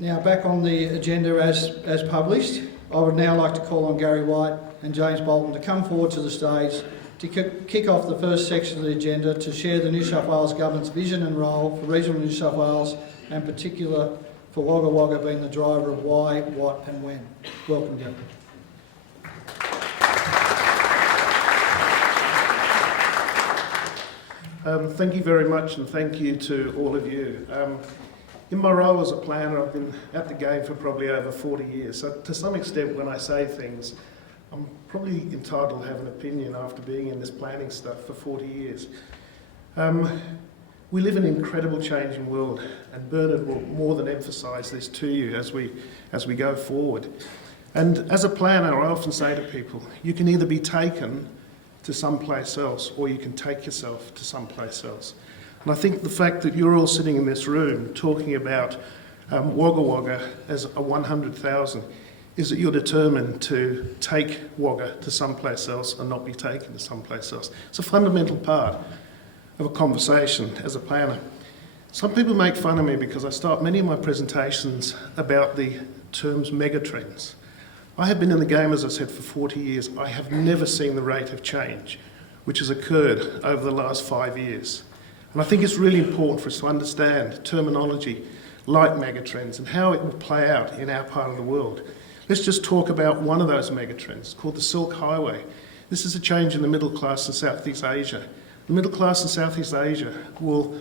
Now back on the agenda as published, I would now like to call on Gary White and James Bolton to come forward to the stage to kick off the first section of the agenda to share the New South Wales Government's vision and role for regional New South Wales, and particular for Wagga Wagga being the driver of why, what and when. Welcome, Gary. Thank you very much, and thank you to all of you. In my role as a planner, I've been at the game for probably over 40 years. So to some extent, when I say things, I'm probably entitled to have an opinion after being in this planning stuff for 40 years. We live in an incredible changing world, and Bernard will more than emphasise this to you as we go forward. And as a planner, I often say to people, you can either be taken to someplace else, or you can take yourself to someplace else. And I think the fact that you're all sitting in this room talking about Wagga Wagga as a 100,000 is that you're determined to take Wagga to someplace else and not be taken to someplace else. It's a fundamental part of a conversation as a planner. Some people make fun of me because I start many of my presentations about the terms megatrends. I have been in the game, as I said, for 40 years. I have never seen the rate of change which has occurred over the last 5 years. And I think it's really important for us to understand terminology like megatrends and how it will play out in our part of the world. Let's just talk about one of those megatrends called the Silk Highway. This is a change in the middle class in Southeast Asia. The middle class in Southeast Asia will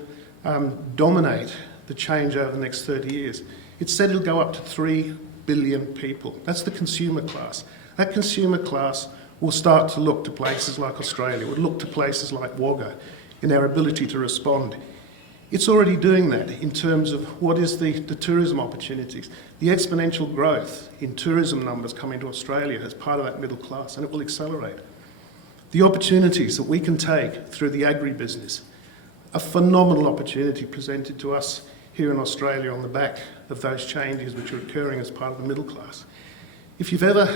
dominate the change over the next 30 years. It's said it'll go up to 3 billion people. That's the consumer class. That consumer class will start to look to places like Australia, will look to places like Wagga in our ability to respond. It's already doing that in terms of what is the tourism opportunities, the exponential growth in tourism numbers coming to Australia as part of that middle class, and it will accelerate. The opportunities that we can take through the agribusiness, a phenomenal opportunity presented to us here in Australia on the back of those changes which are occurring as part of the middle class. If you've ever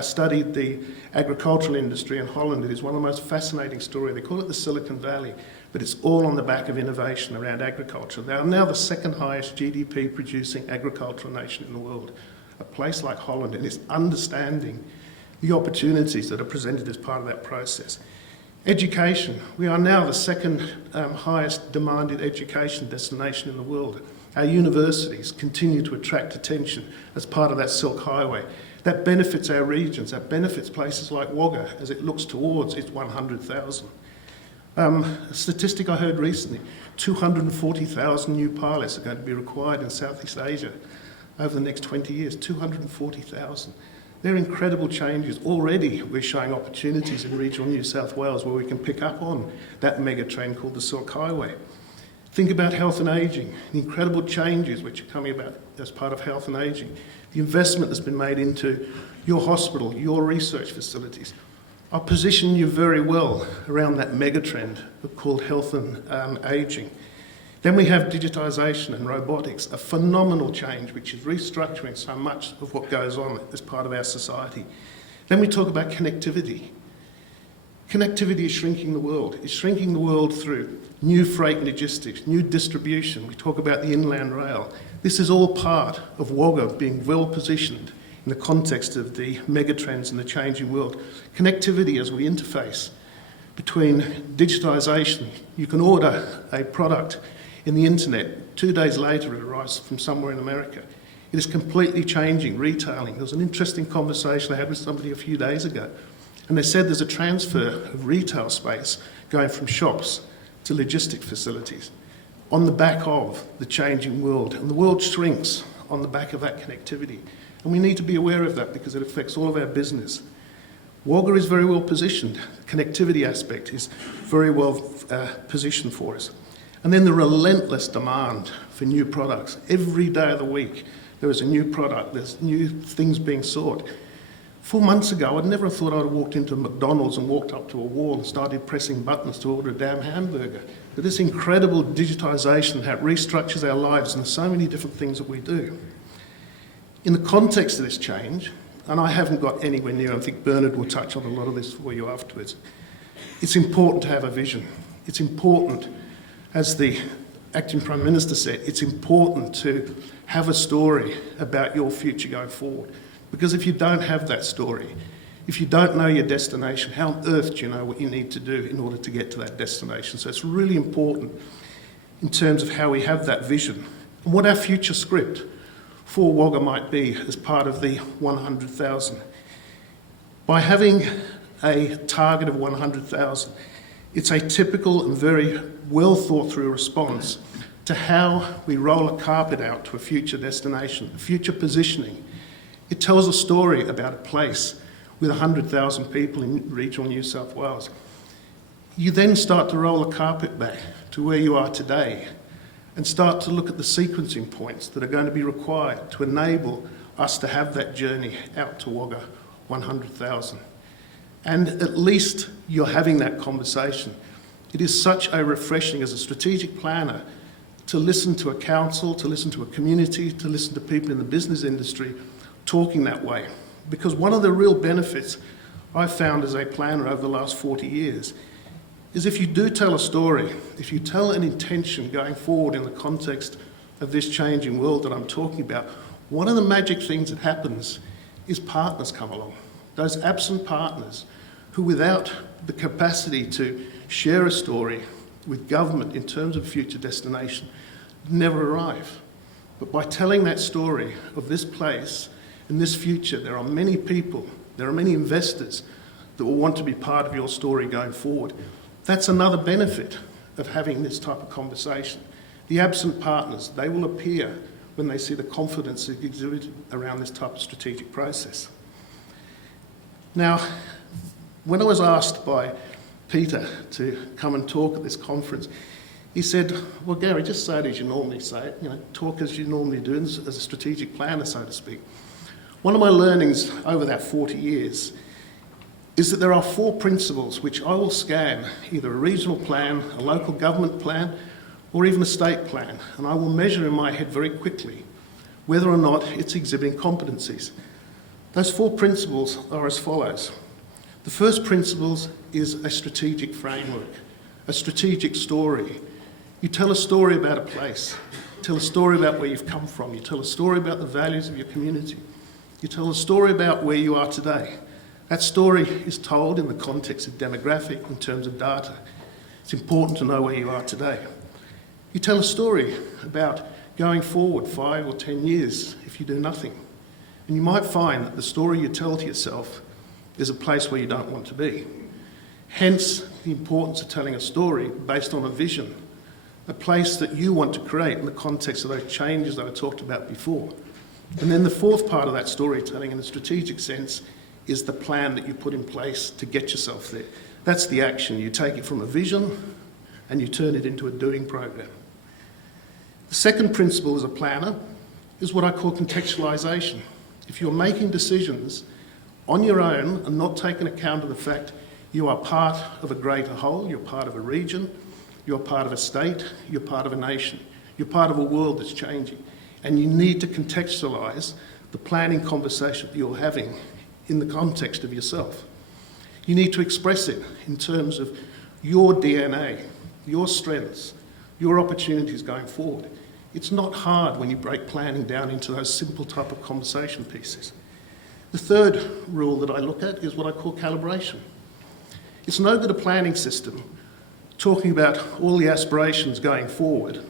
studied the agricultural industry in Holland, it is one of the most fascinating stories. They call it the Silicon Valley, but it's all on the back of innovation around agriculture. They are now the second highest GDP producing agricultural nation in the world. A place like Holland, and it's understanding the opportunities that are presented as part of that process. Education. We are now the second highest demanded education destination in the world. Our universities continue to attract attention as part of that Silk Highway. That benefits our regions, that benefits places like Wagga as it looks towards its 100,000. A statistic I heard recently, 240,000 new pilots are going to be required in Southeast Asia over the next 20 years, 240,000. They're incredible changes. Already we're showing opportunities in regional New South Wales where we can pick up on that mega trend called the Silk Highway. Think about health and ageing, the incredible changes which are coming about as part of health and ageing, the investment that's been made into your hospital, your research facilities. I position you very well around that mega trend called health and ageing. Then we have digitisation and robotics, a phenomenal change which is restructuring so much of what goes on as part of our society. Then we talk about connectivity. Connectivity is shrinking the world. It's shrinking the world through new freight logistics, new distribution. We talk about the inland rail. This is all part of Wagga being well positioned in the context of the megatrends in the changing world. Connectivity as we interface between digitisation. You can order a product in the internet, 2 days later it arrives from somewhere in America. It is completely changing retailing. There was an interesting conversation I had with somebody a few days ago, and they said there's a transfer of retail space going from shops to logistic facilities on the back of the changing world, and the world shrinks on the back of that connectivity. And we need to be aware of that because it affects all of our business. Wagga is very well positioned. The connectivity aspect is very well positioned for us. And then the relentless demand for new products. Every day of the week there is a new product, there's new things being sought. 4 months ago I'd never have thought I'd have walked into McDonald's and walked up to a wall and started pressing buttons to order a damn hamburger. But this incredible digitisation, how it restructures our lives and so many different things that we do. In the context of this change, and I haven't got anywhere near, I think Bernard will touch on a lot of this for you afterwards, it's important to have a vision. It's important as the Acting Prime Minister said, it's important to have a story about your future going forward. Because if you don't have that story, if you don't know your destination, how on earth do you know what you need to do in order to get to that destination? So it's really important in terms of how we have that vision and what our future script for Wagga might be as part of the 100,000. By having a target of 100,000, it's a typical and very well thought through response to how we roll a carpet out to a future destination, a future positioning. It tells a story about a place with 100,000 people in regional New South Wales. You then start to roll a carpet back to where you are today and start to look at the sequencing points that are going to be required to enable us to have that journey out to Wagga 100,000. And at least you're having that conversation. It is such a refreshing as a strategic planner to listen to a council, to listen to a community, to listen to people in the business industry talking that way. Because one of the real benefits I've found as a planner over the last 40 years is if you do tell a story, if you tell an intention going forward in the context of this changing world that I'm talking about, one of the magic things that happens is partners come along. Those absent partners who, without the capacity to share a story with government in terms of future destination, never arrive. But by telling that story of this place and this future, there are many people, there are many investors that will want to be part of your story going forward. That's another benefit of having this type of conversation. The absent partners, they will appear when they see the confidence exhibited around this type of strategic process. Now, when I was asked by Peter to come and talk at this conference, he said, well, Gary, just say it as you normally say it, talk as you normally do as a strategic planner, so to speak. One of my learnings over that 40 years is that there are 4 principles which I will scan, either a regional plan, a local government plan, or even a state plan, and I will measure in my head very quickly whether or not it's exhibiting competencies. Those 4 principles are as follows. The first principle is a strategic framework, a strategic story. You tell a story about a place, you tell a story about where you've come from, you tell a story about the values of your community, you tell a story about where you are today. That story is told in the context of demographic, in terms of data. It's important to know where you are today. You tell a story about going forward 5 or 10 years if you do nothing. And you might find that the story you tell to yourself is a place where you don't want to be. Hence, the importance of telling a story based on a vision, a place that you want to create in the context of those changes that I talked about before. And then the fourth part of that storytelling in a strategic sense is the plan that you put in place to get yourself there. That's the action. You take it from a vision and you turn it into a doing program. The second principle as a planner is what I call contextualisation. If you're making decisions on your own and not taking account of the fact you are part of a greater whole, you're part of a region, you're part of a state, you're part of a nation, you're part of a world that's changing, and you need to contextualise the planning conversation that you're having in the context of yourself. You need to express it in terms of your DNA, your strengths, your opportunities going forward. It's not hard when you break planning down into those simple type of conversation pieces. The third rule that I look at is what I call calibration. It's no good a planning system talking about all the aspirations going forward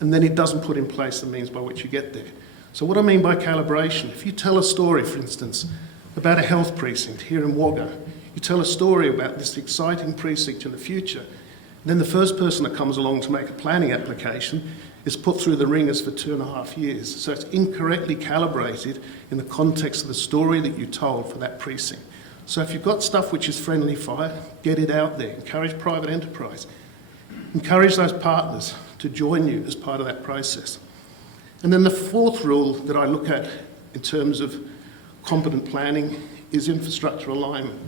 and then it doesn't put in place the means by which you get there. So what I mean by calibration, if you tell a story, for instance, about a health precinct here in Wagga, you tell a story about this exciting precinct in the future, then the first person that comes along to make a planning application is put through the ringers for 2.5 years. So it's incorrectly calibrated in the context of the story that you told for that precinct. So if you've got stuff which is friendly fire, get it out there. Encourage private enterprise. Encourage those partners to join you as part of that process. And then the fourth rule that I look at in terms of competent planning is infrastructure alignment.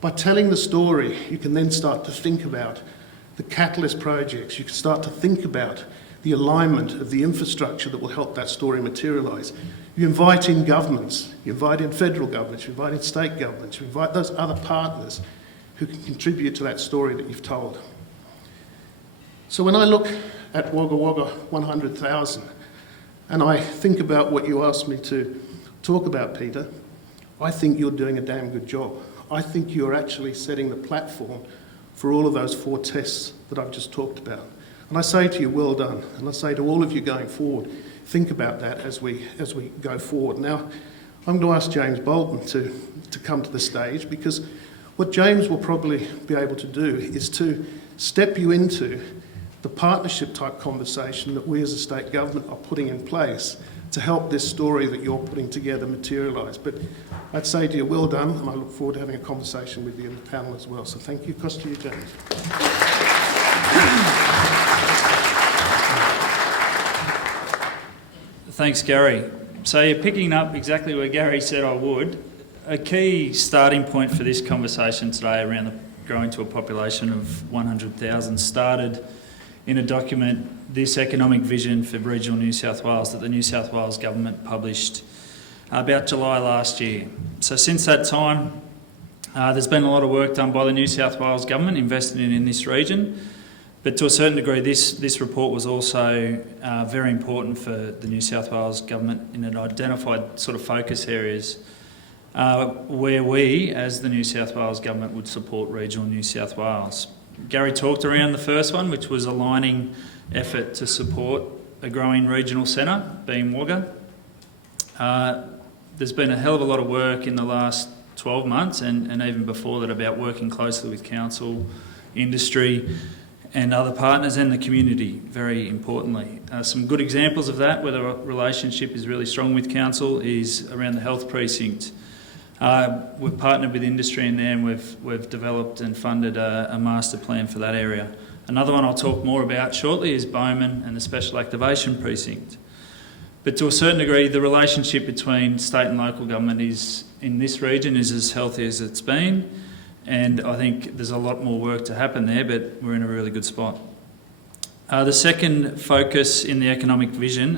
By telling the story, you can then start to think about the catalyst projects. You can start to think about the alignment of the infrastructure that will help that story materialise. You invite in governments, you invite in federal governments, you invite in state governments, you invite those other partners who can contribute to that story that you've told. So when I look at Wagga Wagga 100,000 and I think about what you asked me to talk about, Peter, I think you're doing a damn good job. I think you're actually setting the platform for all of those 4 tests that I've just talked about. And I say to you, well done. And I say to all of you going forward, think about that as we go forward. Now, I'm going to ask James Bolton to come to the stage, because what James will probably be able to do is to step you into the partnership type conversation that we as a state government are putting in place to help this story that you're putting together materialise. But I'd say to you, well done, and I look forward to having a conversation with you in the panel as well. So thank you. Across to you, James. Thanks, Gary. So you're picking up exactly where Gary said I would. A key starting point for this conversation today around growing to a population of 100,000 started in a document, this economic vision for regional New South Wales, that the New South Wales government published about July last year. So since that time, there's been a lot of work done by the New South Wales government investing in this region, but to a certain degree this report was also very important for the New South Wales government in an identified sort of focus areas where we, as the New South Wales government, would support regional New South Wales. Gary talked around the first one, which was aligning effort to support a growing regional centre, being Wagga. There's been a hell of a lot of work in the last 12 months and even before that about working closely with council, industry and other partners and the community, very importantly. Some good examples of that, where the relationship is really strong with council, is around the health precinct. We've partnered with industry in there, and we've developed and funded a master plan for that area. Another one I'll talk more about shortly is Bowman and the Special Activation Precinct. But to a certain degree, the relationship between state and local government in this region is as healthy as it's been, and I think there's a lot more work to happen there, but we're in a really good spot. The second focus in the economic vision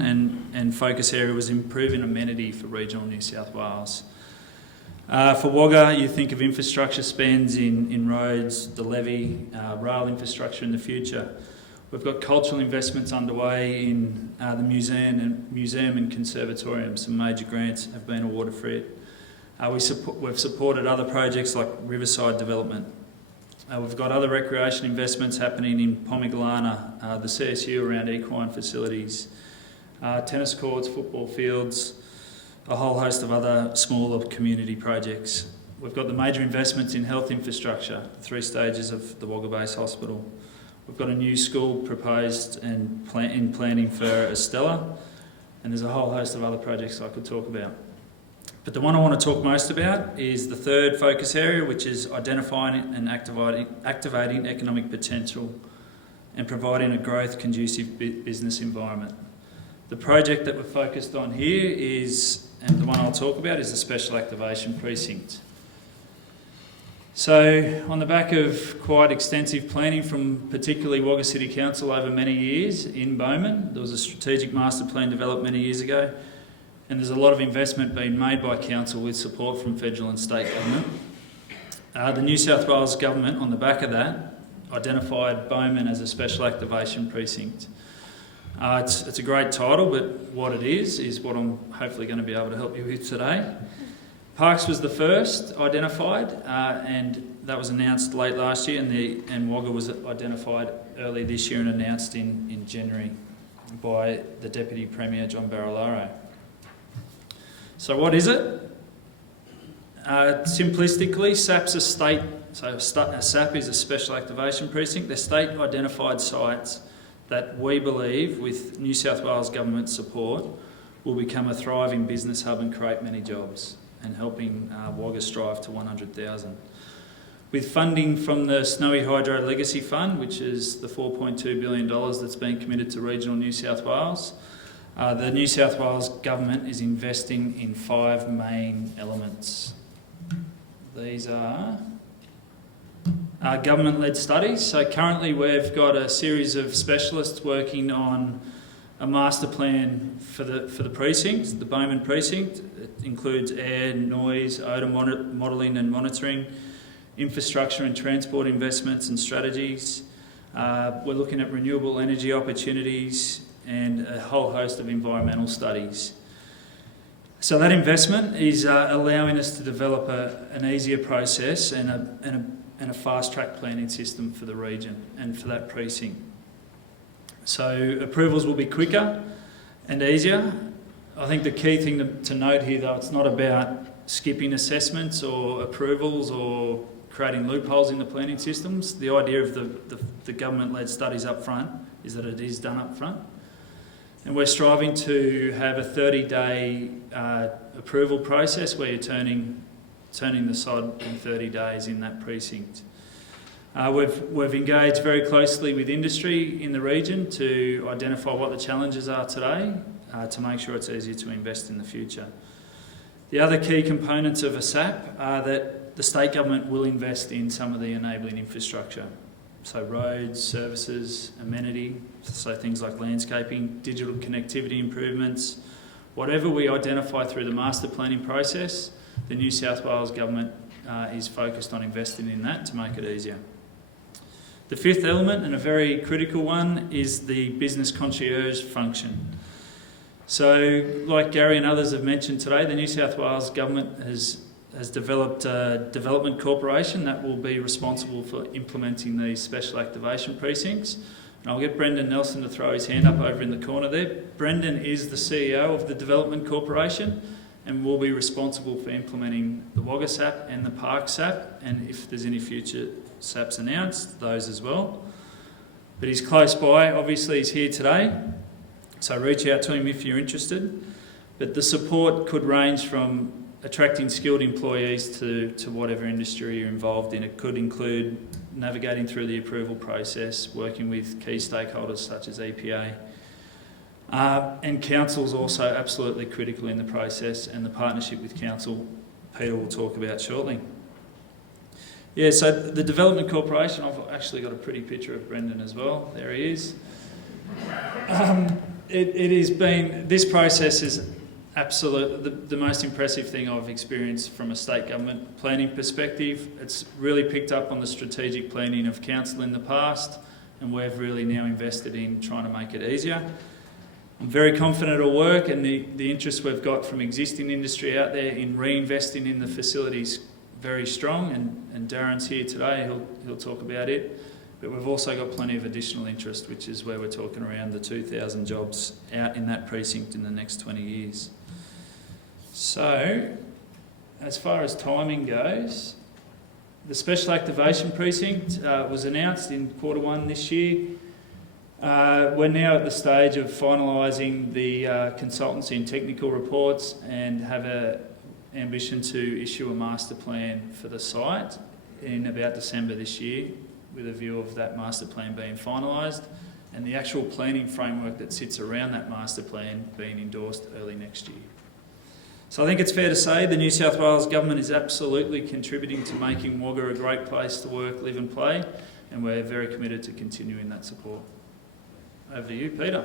and focus area was improving amenity for regional New South Wales. For Wagga, you think of infrastructure spends in roads, the levy, rail infrastructure in the future. We've got cultural investments underway in the museum and conservatorium. Some major grants have been awarded for it. We've supported other projects like Riverside development. We've got other recreation investments happening in Pomegilana, the CSU around equine facilities, tennis courts, football fields, a whole host of other smaller community projects. We've got the major investments in health infrastructure, 3 stages of the Wagga Base Hospital. We've got a new school proposed and in planning for Estella, and there's a whole host of other projects I could talk about. But the one I want to talk most about is the third focus area, which is identifying and activating economic potential and providing a growth conducive business environment. The project that we're focused on here is, and the one I'll talk about, is the Special Activation Precinct. So on the back of quite extensive planning from particularly Wagga City Council over many years in Bowman, there was a strategic master plan developed many years ago, and there's a lot of investment being made by council with support from federal and state government. The New South Wales government, on the back of that, identified Bowman as a Special Activation Precinct. It's a great title, but what it is what I'm hopefully going to be able to help you with today. Parkes was the first identified, and that was announced late last year, and Wagga was identified early this year and announced in January by the Deputy Premier, John Barilaro. So what is it? Simplistically, SAP's a state, so a SAP is a Special Activation Precinct. They're state-identified sites that we believe, with New South Wales government support, will become a thriving business hub and create many jobs, and helping Wagga strive to 100,000. With funding from the Snowy Hydro Legacy Fund, which is the $4.2 billion that's been committed to regional New South Wales, the New South Wales government is investing in 5 main elements. These are government-led studies. So currently we've got a series of specialists working on a master plan for the precinct, the Bowman precinct. It includes air, noise, odour modelling and monitoring, infrastructure and transport investments and strategies, We're looking at renewable energy opportunities and a whole host of environmental studies. So that investment is allowing us to develop an easier process and a fast-track planning system for the region and for that precinct. So approvals will be quicker and easier. I think the key thing to note here, though, it's not about skipping assessments or approvals or creating loopholes in the planning systems. The idea of the government-led studies up front is that it is done up front. And we're striving to have a 30-day approval process where you're turning the sod in 30 days in that precinct. We've engaged very closely with industry in the region to identify what the challenges are today to make sure it's easier to invest in the future. The other key components of a SAP are that the state government will invest in some of the enabling infrastructure. So roads, services, amenity, so things like landscaping, digital connectivity improvements, whatever we identify through the master planning process, the New South Wales government is focused on investing in that to make it easier. The fifth element, and a very critical one, is the business concierge function. So, like Gary and others have mentioned today, the New South Wales government has developed a development corporation that will be responsible for implementing these special activation precincts. And I'll get Brendan Nelson to throw his hand up over in the corner there. Brendan is the CEO of the development corporation and will be responsible for implementing the Wagga SAP and the Park SAP, and if there's any future SAPs announced, those as well. But he's close by, obviously he's here today, so reach out to him if you're interested. But the support could range from attracting skilled employees to whatever industry you're involved in. It could include navigating through the approval process, working with key stakeholders such as EPA. And council's also absolutely critical in the process, and the partnership with council, Peter will talk about shortly. Yeah, so the Development Corporation, I've actually got a pretty picture of Brendan as well. There he is. It has been, this process is absolutely the most impressive thing I've experienced from a state government planning perspective. It's really picked up on the strategic planning of council in the past, and we've really now invested in trying to make it easier. I'm very confident it'll work, and the interest we've got from existing industry out there in reinvesting in the facilities very strong, and Darren's here today, he'll talk about it. But we've also got plenty of additional interest, which is where we're talking around the 2,000 jobs out in that precinct in the next 20 years. So, as far as timing goes, the Special Activation Precinct was announced in Q1 this year. We're now at the stage of finalising the consultancy and technical reports, and have an ambition to issue a master plan for the site in about December this year, with a view of that master plan being finalised and the actual planning framework that sits around that master plan being endorsed early next year. So I think it's fair to say the New South Wales government is absolutely contributing to making Wagga a great place to work, live and play, and we're very committed to continuing that support. Over to you, Peter.